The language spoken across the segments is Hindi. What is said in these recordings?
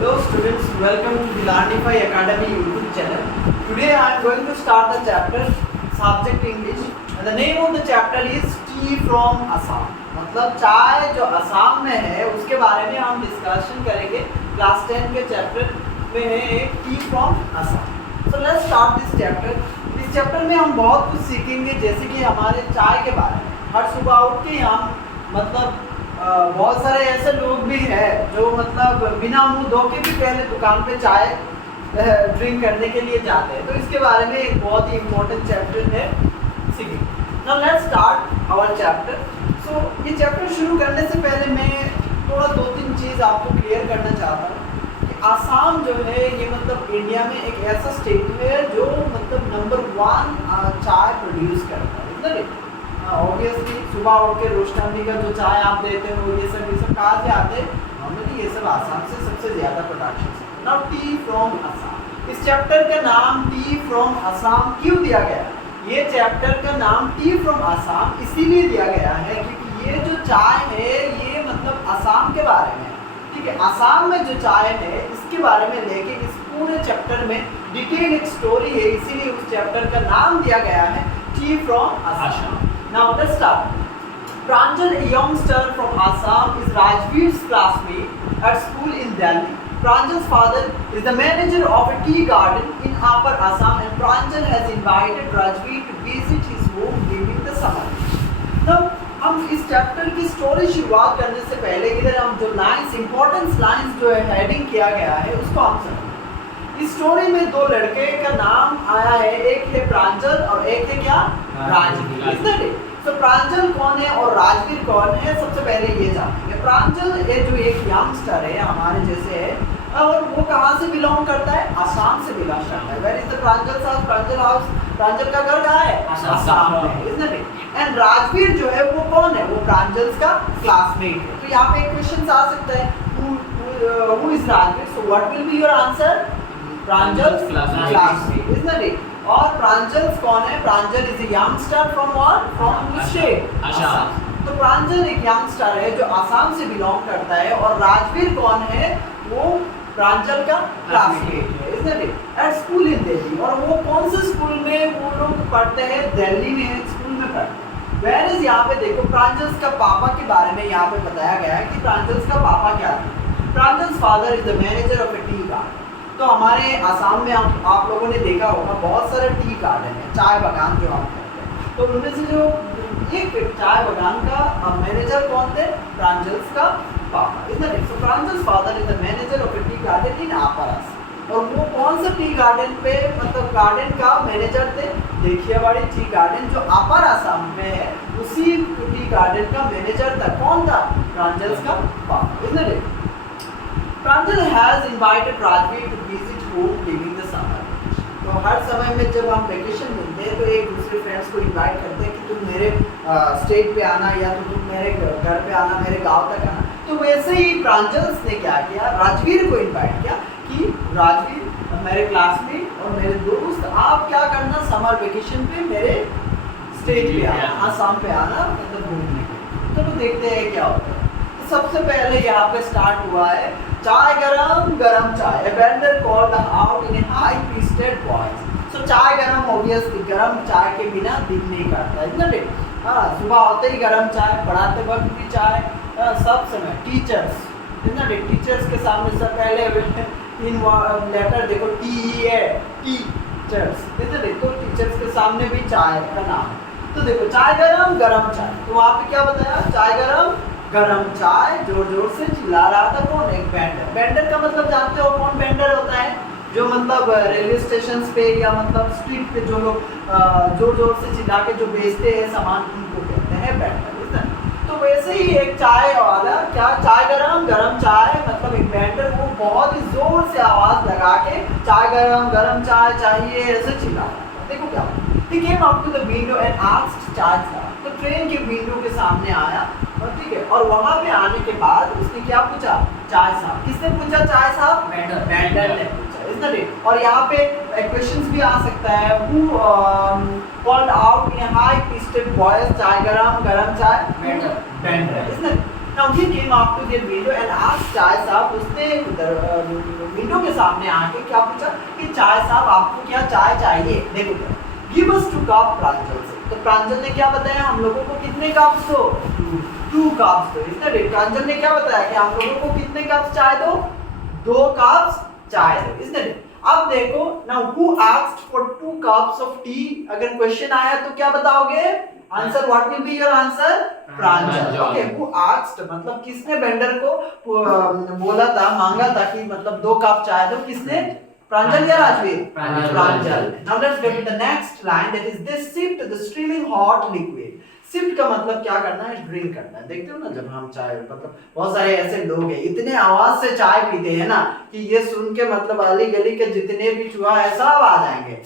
Hello students, welcome to the Learnify Academy YouTube channel. Today I am going to start the chapter Subject English and the name of the chapter is Tea from Assam. मतलब चाय जो असम में है उसके बारे में हम डिस्कशन करेंगे. क्लास 10 के चैप्टर में है एक T from Assam. So let's start this chapter. इस चैप्टर में हम बहुत कुछ सीखेंगे, जैसे कि हमारे चाय के बारे में. हर सुबह उठ के हम मतलब बहुत सारे ऐसे लोग भी हैं जो मतलब बिना मुंह धो के भी पहले दुकान पे चाय ड्रिंक करने के लिए जाते हैं. तो इसके बारे में एक बहुत ही इम्पोर्टेंट चैप्टर है सीखेंगे. Now let's start our chapter. So ये चैप्टर शुरू करने से पहले मैं थोड़ा 2-3 चीज़ आपको क्लियर करना चाहता हूँ कि आसाम जो है ये मतलब इंडिया में एक ऐसा स्टेट है जो मतलब नंबर 1 चाय प्रोड्यूस करता है, इतना नहीं. ऑब्वियसली सुबह उठ के रोशनानी का जो चाय आप देते हो ये सब कहाँ से आते हैं? नॉर्मली ये सब आसाम से सबसे ज़्यादा प्रोडक्शन है. Now T from Assam. इस चैप्टर का नाम टी फ्रॉम असम क्यों दिया गया? ये चैप्टर का नाम टी फ्रॉम असम इसीलिए दिया गया है क्योंकि ये जो चाय है ये मतलब असम के बारे में है. ठीक है, असम में जो चाय है इसके बारे में लेके इस पूरे चैप्टर में डिटेल एक स्टोरी है, इसीलिए उस चैप्टर का नाम दिया गया है T from Assam. Now let's start. Pranjal, a youngster from Assam, is Rajveer's classmate at school in Delhi. Pranjal's father is the manager of a tea garden in Upper Assam, and Pranjal has invited Rajveer to visit his home during the summer. Now, हम इस चैप्टर की स्टोरी शुरुआत करने से पहले इधर हम जो लाइंस इंपॉर्टेंट लाइंस जो है हेडिंग किया गया है उसको हम समझें. इस स्टोरी में 2 लड़के का नाम आया है, एक है प्रांजल और एक है क्या राजवीर. तो प्रांजल कौन है और राजवीर कौन है, सबसे पहले ये जानेंगे. प्रांजल ये जो एक यंगस्टर है हमारे जैसे है और वो कहाँ से बिलोंग करता है? आसाम से बिलोंग करता है. Where is the Pranjal house? Pranjal house, Pranjal का घर कहाँ है? आसाम में, इजंट इट? एंड राजवीर जो है वो कौन है? वो प्रांजल का क्लासमेट है. तो यहाँ पे एक क्वेश्चन आ सकता है, who is Rajveer? So what will be your answer? Pranjal's classmate, isn't it? और प्रांजल कौन है? Pranjal is a youngster from what? From which state? Assam. तो प्रांजल एक यंगस्टर है जो असम से बिलोंग करता है और राजवीर कौन है? वो प्रांजल का क्लासमेट है, isn't it? एट स्कूल इन दिल्ली. और वो कौन से स्कूल में वो लोग पढ़ते हैं? दिल्ली में एक स्कूल में पढ़ते हैं. वेयर इज यहाँ पे देखो प्रांजल का पापा के बारे में यहाँ पे बताया गया है कि प्रांजल का पापा क्या है. Pranjal father is the manager of a tea garden. तो हमारे आसाम में आप लोगों ने देखा होगा बहुत सारे टी गार्डन है, चाय बागान जो हम कहते हैं. तो उनमें से जो एक चाय बागान का मैनेजर कौन थे? प्रांजल का पापा, इधर एक. So Pranjal father is the manager of a tea garden in upper Assam. और वो कौन सा टी गार्डन पे मतलब गार्डन का मैनेजर थे? देखिएवाड़ी टी गार्डन जो अपर असम में है उसी टी गार्डन का मैनेजर था. कौन था? प्रांजल का पापा, इधर एक. Pranjal has invited Rajveer to visit home during the summer. तो हर समय में जब हम वेकेशन मिलते हैं तो एक दूसरे फ्रेंड्स को इनवाइट करते हैं कि तुम मेरे स्टेट पे आना या तो तुम मेरे घर पे आना, मेरे गांव तक आना. तो वैसे ही प्रांजल ने क्या किया? राजवीर को इनवाइट किया कि राजवीर मेरे क्लासमेट और मेरे दोस्त, आप क्या करना समर वेकेशन पे मेरे स्टेट पे आना, आसाम पे आना मतलब घूमने के. चलो देखते हैं क्या होता है. सबसे पहले यहाँ पे स्टार्ट हुआ है चाय गरम गरम चाय. A vendor called out in a high-pitched voice. So चाय गरम, obviously गरम चाय के बिना दिन नहीं करता, isn't it? हाँ, सुबह होते ही गरम चाय, पढ़ाते वक्त भी चाय, सब समय. Teachers, isn't it? टीचर्स के सामने सब पहले इन लेटर देखो टी है, टीचर्स, isn't it? तो टीचर्स के सामने भी चाय का नाम. तो देखो चाय गरम गरम चाय. तो वहाँ पे क्या बताया? चाय गरम गरम चाय जोर जोर से चिल्ला रहा था. कौन? एक वेंडर. वेंडर का मतलब जानते हो कौन वेंडर होता है? जो मतलब रेलवे स्टेशन पे या मतलब स्ट्रीट पे जो लोग जोर जोर से चिल्ला के जो बेचते हैं सामान, उनको कहते हैं वेंडर. तो वैसे ही एक चाय वाला, क्या चाय गरम चाय मतलब एक वेंडर वो बहुत ही जोर से आवाज लगा के चाय गरम चाय चाहिए ऐसे चिल्ला रहा था. देखो क्या He came up to the window and asked चाय था. तो ट्रेन के विंडो के सामने आया और ठीक है, और वहाँ पे आने के बाद उसने क्या पूछा? चाय साहब. किसने पूछा? चाय साहब, वेंडर ने पूछा, isn't it? और यहाँ पे क्वेश्चंस भी आ सकता है. Who called out in a high-pitched voice चाय गरम चाय? Vendor, isn't it? Now he came up to their window and asked chai sahab, उसने विंडो के सामने आके क्या पूछा कि चाय साहब आपको क्या चाय चाहिए? देखो गिव अस 2 कप प्रांजल से। तो प्रांजल ने क्या बताया, हम लोगों को कितने कप्स दो? 2 कप्स दो। इसने प्रांजल ने क्या बताया कि हम लोगों को कितने कप्स चाय दो? 2 कप्स चाय दो, इसने। अब देखो now who asked for 2 cups of T, अगर क्वेश्चन आया तो क्या बताओगे? Answer what will be your answer? Pranjal. Okay, who asked मतलब किसने वेंडर को बोला था, मांगा था कि मतलब 2 कप चाय दो, किसने? प्रांजल या Rajveer? Pranjal. Now let's get to the next line, that is this sipped the streaming hot liquid. Sip का मतलब क्या करना है? ड्रिंक करना है। देखते हो ना जब हम चाय, मतलब बहुत सारे ऐसे लोग हैं इतने आवाज से चाय पीते हैं ना कि ये सुन के मतलब अली गली के जितने भी चूहा है सब आ जाएंगे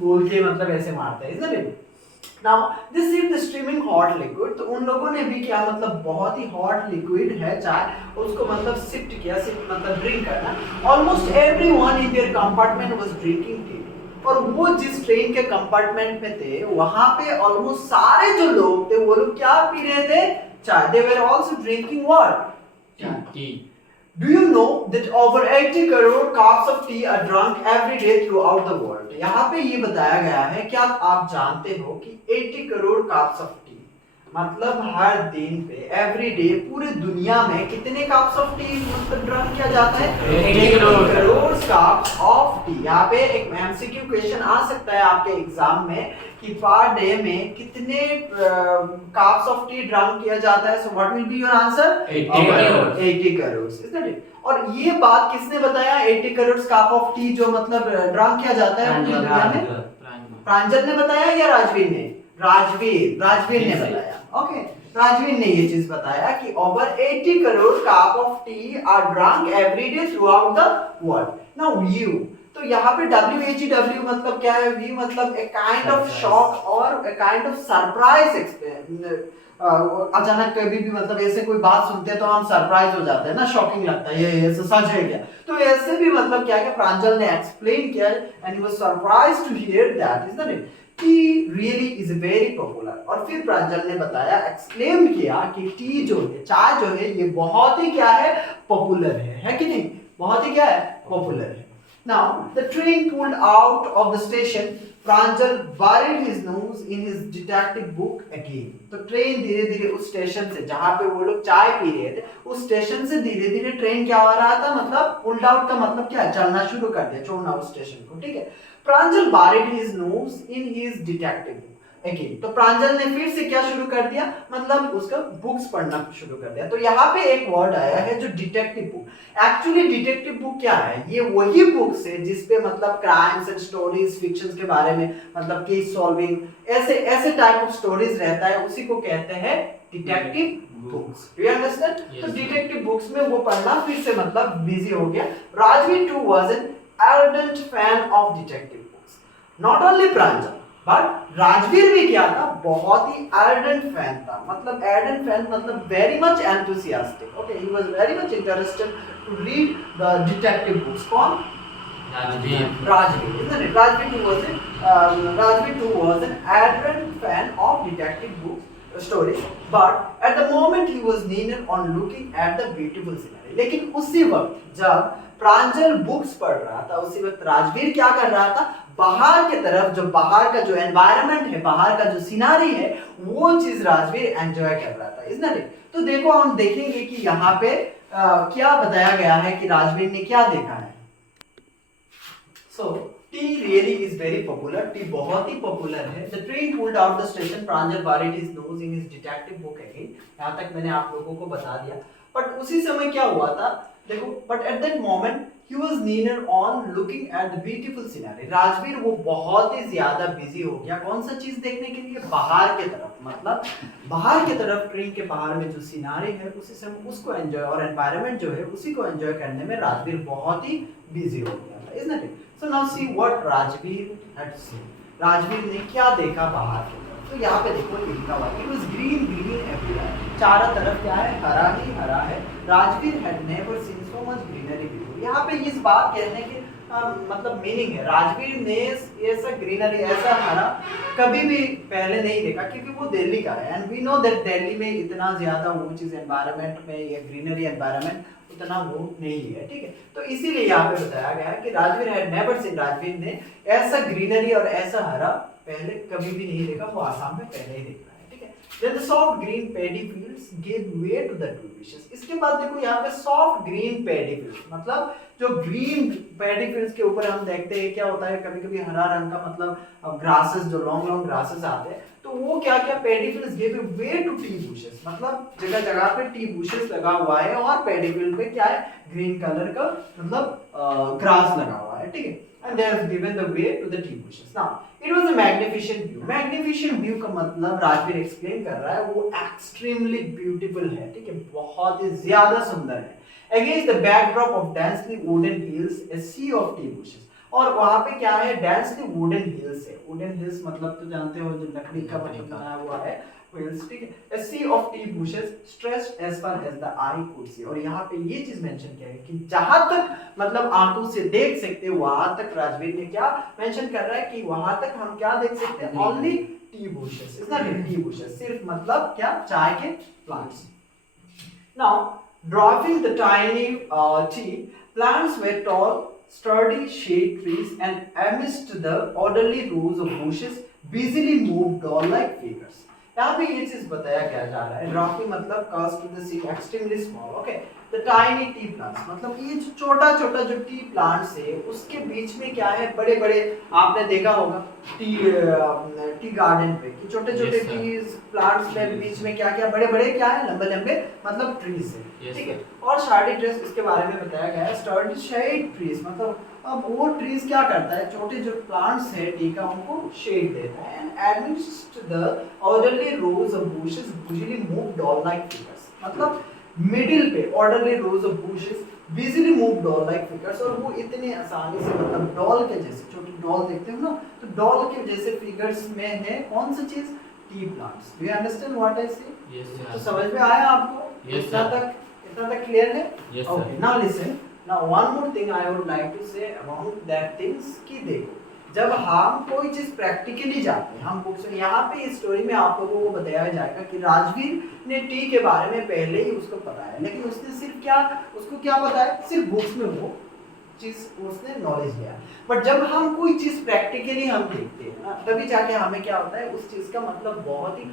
बोल के, मतलब ऐसे मारते हैं, इसलिए। Now this is the streaming hot liquid, तो उन लोगों ने भी क्या मतलब बहुत ही हॉट लिक्विड है चाय, उसको मतलब सिप्ड किया। सिप मतलब ड्रिंक करना। Almost everyone in their compartment was drinking tea, और वो जिस ट्रेन के कंपार्टमेंट में थे वहां पे ऑलमोस्ट सारे जो लोग थे वो लोग क्या पी रहे थे? चाय। They were also drinking what? Tea. Do you know that over 80 crore cups of tea are drunk every day throughout the world? यहाँ पे ये बताया गया है, क्या आप जानते हो कि 80 करोड़ cups of tea मतलब हर दिन पे एवरी डे पूरे दुनिया में कितने कप्स ऑफ टी मतलब ड्रंक किया जाता है? 80 करोड़ कप्स ऑफ टी। यहाँ पे एक एमसीक्यू क्वेश्चन आ सकता है आपके एग्जाम में कि पर डे में कितने कप्स ऑफ टी ड्रंक किया जाता है? सो what will be your answer? 80 crore. Is that? और ये बात किसने बताया? 80 करोड़ कप ऑफ टी जो मतलब ड्रंक किया जाता है पूरी दुनिया में? प्रांजल ने बताया या राजवीर ने? राजवीर ने बताया। ओके, राजवीर ने ये चीज बताया कि over 80 crore cup of T R drunk every day through out the world. Now you, तो यहाँ पे WHEW मतलब क्या है? वी मतलब ए काइंड ऑफ शॉक और ए काइंड ऑफ सरप्राइज। अचानक कभी भी मतलब ऐसे कोई बात सुनते हैं तो हम सरप्राइज हो जाते हैं ना, शॉकिंग लगता है ये सच है क्या? तो ऐसे भी मतलब क्या है, प्रांजल ने एक्सप्लेन किया and he was surprised to hear that is that tea really is very popular. और फिर प्रांजल ने बताया, एक्सप्लेन किया कि टी जो है, चाय जो है, ये बहुत ही क्या है? पॉपुलर है कि नहीं? बहुत ही क्या है? पॉपुलर है। Now the train pulled out of the station, Pranjal buried his nose in his detective book again। तो ट्रेन धीरे धीरे उस स्टेशन से जहां पे वो लोग चाय पी रहे थे, उस स्टेशन से धीरे धीरे ट्रेन क्या हो रहा था? मतलब पुल्ड आउट का मतलब क्या है? चलना शुरू कर दिया, छोड़ना उस स्टेशन को, ठीक है। प्रांजल buried his nose in his detective book again। तो प्रांजल ने फिर से क्या शुरू कर दिया? मतलब उसका बुक्स पढ़ना शुरू कर दिया। तो यहाँ पे एक वर्ड आया है जो detective book. Actually detective book क्या है? ये वही बुक्स है जिसपे मतलब क्राइम्स एंड स्टोरीज, फिक्शंस के बारे में, मतलब केस सॉल्विंग, ऐसे टाइप ऑफ स्टोरीज रहता है, उसी को कहते हैं detective books. Do you understand? तो डिटेक्टिव बुक्स में वो पढ़ना फिर से मतलब बिजी हो गया। Rajveer too was an ardent fan of detective books। Not only Pranjal but Rajveer भी क्या था? बहुत ही ardent fan था। मतलब ardent fan मतलब very much enthusiastic। Okay, he was very much interested to read the detective books। कौन? Rajveer. Isn't it? Rajveer too was an ardent fan of detective books stories, but at the moment he was keener on looking at the beautiful scenery। लेकिन उसी वक्त जब प्रांजल बुक्स पढ़ रहा था, उसी वक्त राजवीर क्या कर रहा था? बाहर की तरफ, जो बाहर का जो एनवायरनमेंट है, बाहर का जो सिनारी है, वो चीज राजवीर एंजॉय कर रहा था। Is not it? तो देखो हम देखेंगे कि यहाँ पे क्या बताया गया है कि राजवीर ने क्या देखा है। So tea really is very popular. Tea बहुत ही पॉपुलर है। The train pulled out the station, Pranjal buried his nose in his detective book again। यहाँ तक मैंने आप लोगों को बता दिया। बट उसी समय क्या हुआ था? देखो, but at that moment he was keener on looking at the beautiful scenery। Rajveer वो बहुत ही ज्यादा बिजी हो गया कौन सा चीज देखने के लिए? बाहर के तरफ, मतलब बाहर के तरफ ट्रेन के बाहर में जो सिनारी है उसी समय उसको एंजॉय, और एनवायरनमेंट जो है उसी को एंजॉय करने में राजवीर बहुत ही बिजी हो गया था। Isn't it? So now see what Rajveer had seen. Rajveer ने क्या देखा बाहर के तरफ? तो यहाँ पे देखो ये लिखा हुआ है, इट वाज ग्रीन एवरीवेयर। चारों तरफ क्या है? हरा ही हरा है। Rajveer had never seen so much greenery before. यहाँ पे इस बात कहने के मतलब मीनिंग है। राजवीर ने ऐसा ग्रीनरी, ऐसा हरा कभी भी पहले नहीं देखा, क्योंकि वो दिल्ली का है and we know that Delhi में इतना ज्यादा वो चीज एनवायरनमेंट में, ये ग्रीनरी एनवायरनमेंट उतना वो नहीं है, ठीक है। तो इसीलिए यहाँ पे बताया गया है कि Rajveer had never seen, Rajveer ने ऐसा ग्रीनरी और ऐसा हरा पहले कभी भी नहीं देखा, वो आसाम में पहले ही देखा है, ठीक है। Then the soft green paddy fields gave way to the two wishes. इसके बाद देखो यहाँ पे soft green paddy fields, मतलब जो ग्रीन पैडी फील्ड्स के ऊपर हम देखते हैं क्या होता है, कभी कभी हरा रंग का मतलब ग्रासेस, जो लॉन्ग लॉन्ग ग्रासेस आते हैं, तो वो क्या क्या paddy fields give way to tea bushes, मतलब जगह जगह पे टी बुशेस लगा हुआ है और पैडी फील्ड पे क्या है, ग्रीन कलर का मतलब ग्रास लगा हुआ है, ठीक है। And they have given the way to the tea bushes. Now, it was a magnificent view. Magnificent view का मतलब राजवीर एक्सप्लेन कर रहा है, वो extremely beautiful है, ठीक है, बहुत ही ज्यादा सुंदर है। Against the backdrop of densely wooden hills, a sea of tea bushes. और वहाँ पे क्या है, densely wooden hills है। wooden hills मतलब तो जानते हो, जो लकड़ी का बनाया हुआ है hills, ठीक है। A sea of tea bushes stretched as far as the eye could see. और यहाँ पे ये चीज मेंशन किया है कि जहां तक मतलब आंखों से देख सकते हैं, वहां तक राजवीर ने क्या मेंशन कर रहा है कि वहां तक हम क्या देख सकते हैं, only T bushes, is not T bushes, सिर्फ मतलब क्या, चाय के plants. Now dwarfing the tiny tea plants were tall, sturdy shade trees, and amidst the orderly rows of bushes busily moved doll-like figures. यहाँ पे ये चीज बताया क्या जा रहा है, ड्रॉपिंग मतलब curves to the sea, extremely small, okay, the tiny tea plants, मतलब ये जो छोटा छोटा जो टी प्लांट्स है उसके बीच में क्या है, बड़े बड़े, आपने देखा होगा टी गार्डन पे कि छोटे छोटे टी प्लांट्स में बीच में क्या क्या बड़े बड़े क्या है, लंबे लंबे मतलब ट्रीज है, ठीक है। और शार्डी ट्रीज इसके बारे में बताया गया है, स्टर्डी शेड ट्रीज मतलब अब वो ट्रीज क्या करता है, छोटे जो प्लांट्स है टी का उनको शेड देता है, and amidst the orderly rows of bushes usually move doll like figures, मतलब मिडिल पे orderly rows of bushes busily move doll like figures, और वो इतने आसानी से मतलब डॉल के जैसे, छोटी डॉल देखते हो ना, तो डॉल के जैसे फिगर्स में है कौन सी चीज, T plants. Do you understand what I से? तो समझ में आया आपको? इतना तक क्लियर है? Okay, now listen, now one more thing I would like to say about that things कि देखो, जब हम कोई चीज प्रैक्टिकली जाते हैं, हम बुक्स में, यहाँ पे इस स्टोरी में आप लोगों को बताया जाएगा कि राजवीर ने टी के बारे में पहले ही उसको पता है, लेकिन उसने सिर्फ क्या, उसको क्या पता है, सिर्फ बुक्स में वो चीज उसने नॉलेज लिया। बट जब हम कोई चीज प्रैक्टिकली हम देखते हैं ना, तभी जाके हमें क्या होता है, उस चीज का मतलब बहुत ही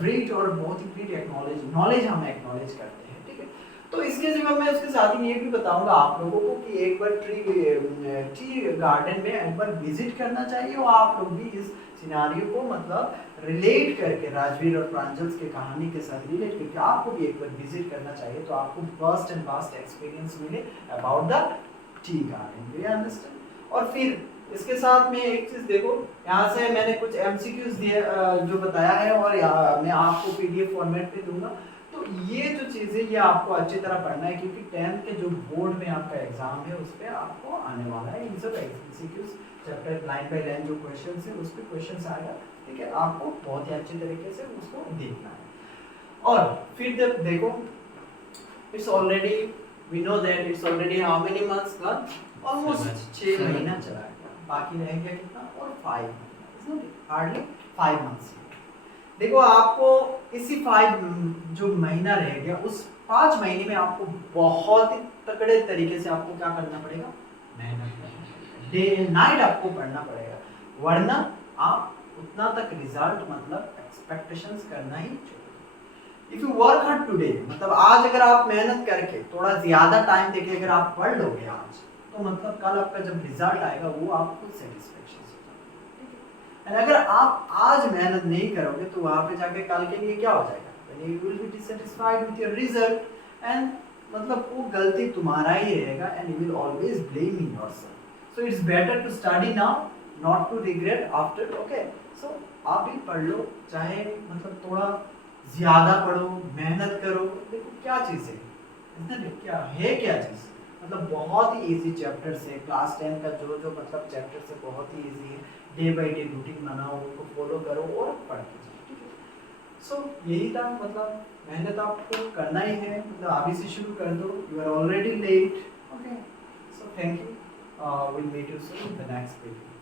ग्रेट और बहुत ही ग्रेट नॉलेज हम एक्नॉलेज करते हैं, ठीक है। तो इसके जवाब मैं उसके साथ ही ये भी बताऊंगा आप लोगों को कि एक बार टी गार्डन में एक बार विजिट करना चाहिए, और आप लोग भी इस सिनारियो को मतलब रिलेट करके राजवीर और प्रांजल की कहानी के साथ रिलेट करके आपको भी एक बार विजिट करना चाहिए, तो आपको फर्स्ट एंड वास्ट एक्सपीरियंस मिले about the tea garden. Do you understand? और फिर इसके साथ में एक चीज देखो, यहाँ से मैंने कुछ एमसीक्यूज दिए जो बताया है, और मैं आपको पीडीएफ फॉर्मेट पे दूंगा। तो ये जो चीज़ें ये आपको अच्छी तरह पढ़ना है, क्योंकि 10th के जो बोर्ड में आपका एग्जाम है उस पर आपको आने वाला है, इन सब MCQs chapter line by line जो क्वेश्चंस है उस पर क्वेश्चंस आएगा, ठीक है। आपको बहुत ही अच्छे तरीके से उसको देखना है। और फिर जब देखो, it's already we know that it's already how many months gone, almost 6 महीना चला गया, बाकी रह गया कितना, और 5 मंथ, हार्डली 5 मंथ्स। देखो आपको इसी 5 जो महीना रह गया, उस 5 महीने में आपको बहुत ही तगड़े तरीके से आपको क्या करना पड़ेगा, मेहनत, डे एंड नाइट आपको पढ़ना पड़ेगा, वरना आप उतना तक रिजल्ट मतलब एक्सपेक्टेशंस करना ही चाहिए। If you work hard today, मतलब आज अगर आप मेहनत करके थोड़ा ज्यादा टाइम देके अगर आप पढ़ लोगे आज, तो मतलब कल आपका जब रिजल्ट आएगा वो आपको सेटिस्फेक्शन से जाएगा, ठीक है। अगर आप आज मेहनत नहीं करोगे तो वहां पे जाके कल के लिए क्या हो जाएगा, then you will be dissatisfied with your result, and मतलब वो गलती तुम्हारा ही रहेगा, and you will always blame yourself. So it's better to study now, not to regret after, okay? So आप भी पढ़ लो, चाहे मतलब थोड़ा ज्यादा पढ़ो, मेहनत करो। देखो क्या चीज़ है, क्या है, क्या चीज़, मतलब बहुत ही इजी चैप्टर्स है, क्लास 10 का जो जो मतलब चैप्टर्स है बहुत ही इजी है, डे बाय डे रूटीन बनाओ, उनको फॉलो करो और पढ़ते जाओ, ठीक है। सो यही था, मतलब मेहनत आपको करना ही है, मतलब अभी से शुरू कर दो, you are already late, okay. So thank you. We'll meet you soon in the next video.